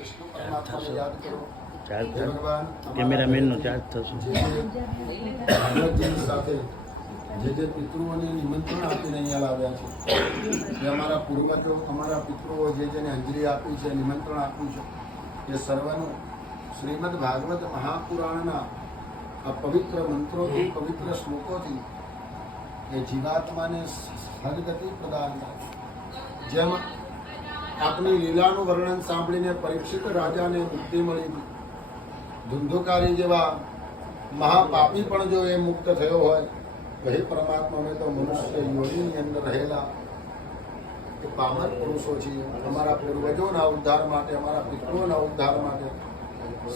વિષ્ણુ પરમાત્માને યાદ કરો. ચાર્જ ભગવાન કેમેરામેનનો ચાર્જ થશે. જે જે ભાગવતજીની સાથે જે જે પિતૃઓને નિમંત્રણ આપીને અહીંયા લાવ્યા છે. જે અમારા પૂર્વજો અમારા પિતૃઓ જે જેને અંજલિ આપી છે નિમંત્રણ આપ્યું છે એ સર્વનું શ્રીમદ ભાગવત મહાપુરાણના આ પવિત્ર મંત્રોથી પવિત્ર શ્લોકોથી એ જીવાત્માને સદગતિ પ્રદાન થાય. જેમ આપની લીલાનું વર્ણન સાંભળીને પરીક્ષિત રાજાને મુક્તિ મળી. ધુંધુકારી જેવા મહાપાપી પણ જો એ મુક્ત થયો હોય, તો પરમાત્મા, અમે તો મનુષ્ય યોનિની અંદર રહેલા. એ પામર પુરુષો છીએ. અમારા પૂર્વજોના ઉદ્ધાર માટે, અમારા પિતૃઓના ઉદ્ધાર માટે.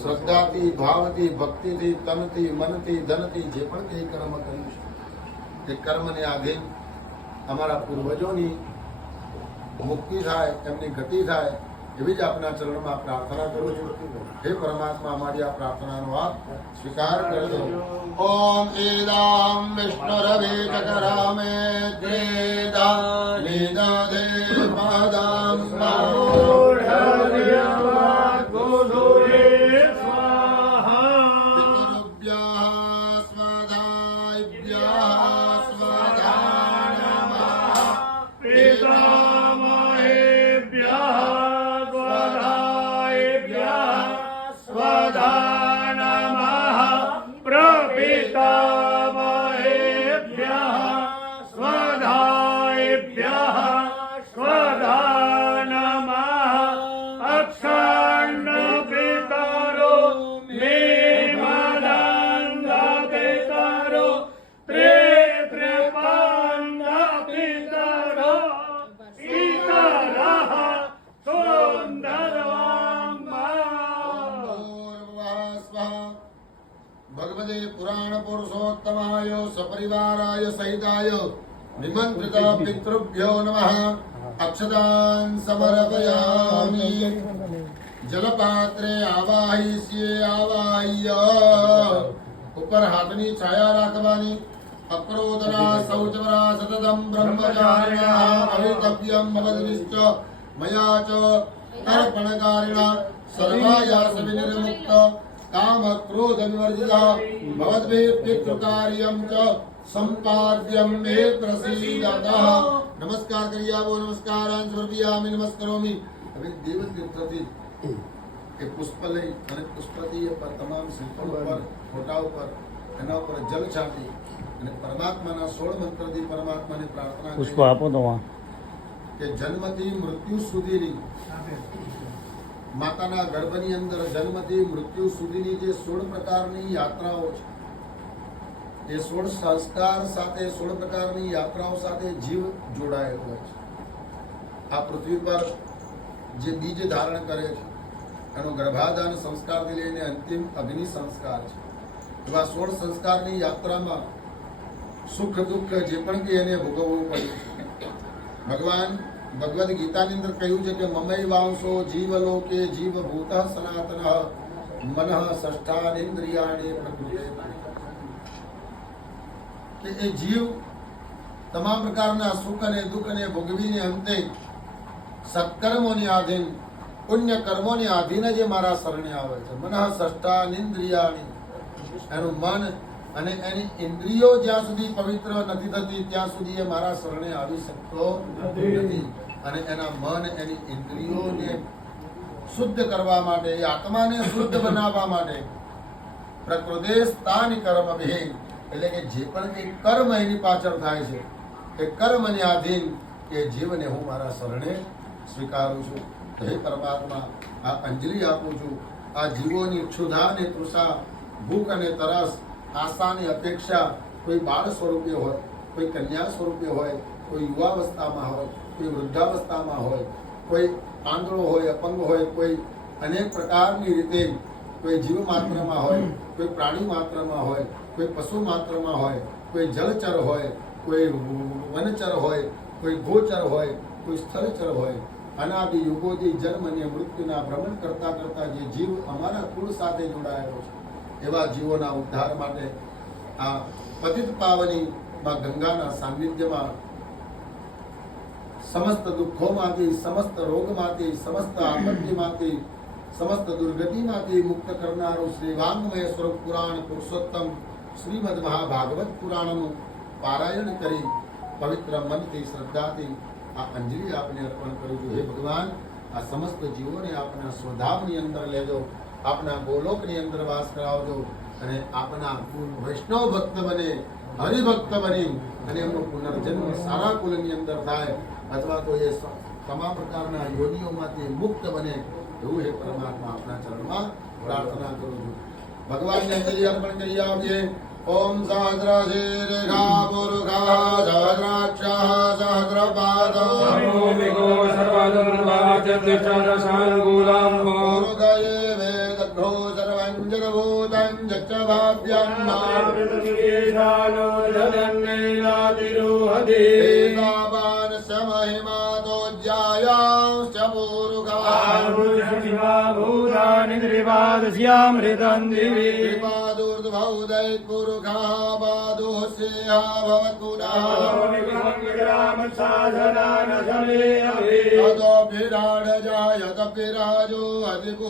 શ્રદ્ધાથી, ભાવથી, ભક્તિથી, તનથી, મનથી, ધનથી જે પણ કંઈ કર્મ કર્યું છે, તે કર્મને આધીન અમારા પૂર્વજોની મુક્તિ થાય, એમની ગતિ થાય, એવી જ આપના ચરણમાં પ્રાર્થના કરું છું. હે પરમાત્મા, અમારી આ પ્રાર્થનાનો આપ સ્વીકાર કરજો. ઓમ એદામ વિષ્ણુરવે ચકરામે ત્રેદા પુરુષોત્તમાય સપરિવારાય સહિતાય નિમંત્રિત પિતૃભ્યો નમઃ અક્ષદાન સમર્પયામિ જલપાત્રે આવાહિષ્યે આવાહ્ય ઉપર હાથની છાયા રાખવાની અક્રોધના શૌચવરા સતતમ બ્રહ્મચારિણા ભવિતવ્યમ ભવદ્વિશ્ચ મયા ચ તર્પણકારિણા સર્વાયાસ વિનિર્મુક્ત કામ ક્રોધ વિવર્જિતા ભવદ્ભિः પિતૃકાર્યમ ચ સંપાદ્યમ મે પ્રસીદતઃ નમસ્કાર કરી આવો નમસ્કારાન સમર્પયામિ નમસ્કરોમિ હવે દેવ તીર્થથી એ પુષ્પ લઈ અને પુષ્પથી એ પર તમામ શિલ્પો ઉપર ફોટા ઉપર એના ઉપર જલ છાંટી અને પરમાત્માના સોળ મંત્રથી પરમાત્માની પ્રાર્થના પુષ્પ આપો તો કે જન્મથી મૃત્યુ સુધીની માતાના ગર્ભની અંદર જન્મથી મૃત્યુ સુધીની જે સોળ પ્રકારની યાત્રાઓ છે, એ સોળ સંસ્કાર સાથે, સોળ પ્રકારની યાત્રાઓ સાથે જીવ જોડાયેલો હોય છે. આ પૃથ્વી પર જે બીજ ધારણ કરે છે, એનો ગર્ભાધાન સંસ્કારથી લઈને અંતિમ અગ્નિ સંસ્કાર છે. એવા સોળ સંસ્કારની યાત્રામાં સુખ દુઃખ જે પણ કે એને ભોગવવું પડ્યું છે. ભગવાન ભગવદ્ ગીતાની અંદર કહ્યું છે કે મમય વાંશો જીવલોકે જીવભૂત સનાતન, મન ષષ્ઠાનિન્દ્રિયાણી પ્રકૃતિ કે એ જીવ તમામ પ્રકારના સુખ અને દુઃખ ને ભોગવીને અંતે સત્કર્મોની આધીન પુણ્ય કર્મોની આધીન જે મારા શરણે આવે છે. મન ષષ્ઠાનિન્દ્રિયાણી એનું મન અને એની ઇન્દ્રિયો જ્યાં સુધી પવિત્ર નથી થતી ત્યાં સુધી એ મારા શરણે આવી શકતો નથી. અને એના મન એની ઇન્દ્રિયોને શુદ્ધ કરવા માટે આત્માને શુદ્ધ બનાવવા માટે પ્રકૃતિ સ્થાન કર્મ વિહીન એટલે કે જે પણ કંઈ કર્મ એની પાછળ થાય છે એ કર્મને આધીન એ જીવને હું મારા શરણે સ્વીકારું છું. હે પરમાત્મા આ અંજલિ આપું છું. આ જીવોની ક્ષુધા અને તૃષા ભૂખ અને તરસ આશાની અપેક્ષા કોઈ બાળ સ્વરૂપે હોય કોઈ કન્યા સ્વરૂપે હોય કોઈ યુવાવસ્થામાં હોય કોઈ વૃદ્ધાવસ્થામાં હોય કોઈ આંધળો હોય અપંગ હોય કોઈ અનેક પ્રકારની રીતે કોઈ જીવ માત્રમાં હોય કોઈ પ્રાણી માત્રમાં હોય કોઈ પશુ માત્રમાં હોય કોઈ જલચર હોય કોઈ વનચર હોય કોઈ ગોચર હોય કોઈ સ્થળચર હોય અનાદિ યુગોથી જન્મ અને મૃત્યુના ભ્રમણ કરતા કરતા જે જીવ અમારા કુળ સાથે જોડાયેલો છે એવા જીવોના ઉદ્ધાર માટે આ પતિત પાવની ગંગાના સાનિધ્યમાં સમસ્ત દુઃખોમાંથી, સમસ્ત રોગમાંથી, સમસ્ત આપત્તિમાંથી, સમસ્ત દુર્ગતિમાંથી મુક્ત કરનારું શ્રી વાંગમય સ્વરૂપ પુરાણ પુરુષોત્તમ શ્રીમદ મહાભાગવત પુરાણનું પારાયણ કરી પવિત્ર મનથી, શ્રદ્ધાથી આ અંજલિ આપને અર્પણ કરું છું. હે ભગવાન, આ સમસ્ત જીવોને આપના સ્વધામની અંદર લેજો. આપના ગોલોકની અંદર વાસ કરાવજો અને આપના વૈષ્ણવ ભક્ત બને, હરિભક્ત બની અને એમનો પુનર્જન્મ સારા કુલની અંદર થાય અથવા તો એ તમામ પ્રકારના યોનિઓમાંથી મુક્ત બને એવું હે પરમાત્મા આપના ચરણમાં પ્રાર્થના કરું છું. ભગવાનને અંજલિ અર્પણ કરી આપીએ ઓમ સહસ્ર શિરેખા પુરુષા સહસ્રાક્ષ સહસ્રપાદ ्यन्मानो धनन्नैरातिरोहदेवान् समहिमादोज्यायांश्च पूरुगाशिवा भूतानि त्रिपादस्यां हृतं दिवि पादुर्धौ दैपुरुघः पादुः सिंहा भवत्पुरामसाधना न समे अभिराड जायत विराजो अधिपु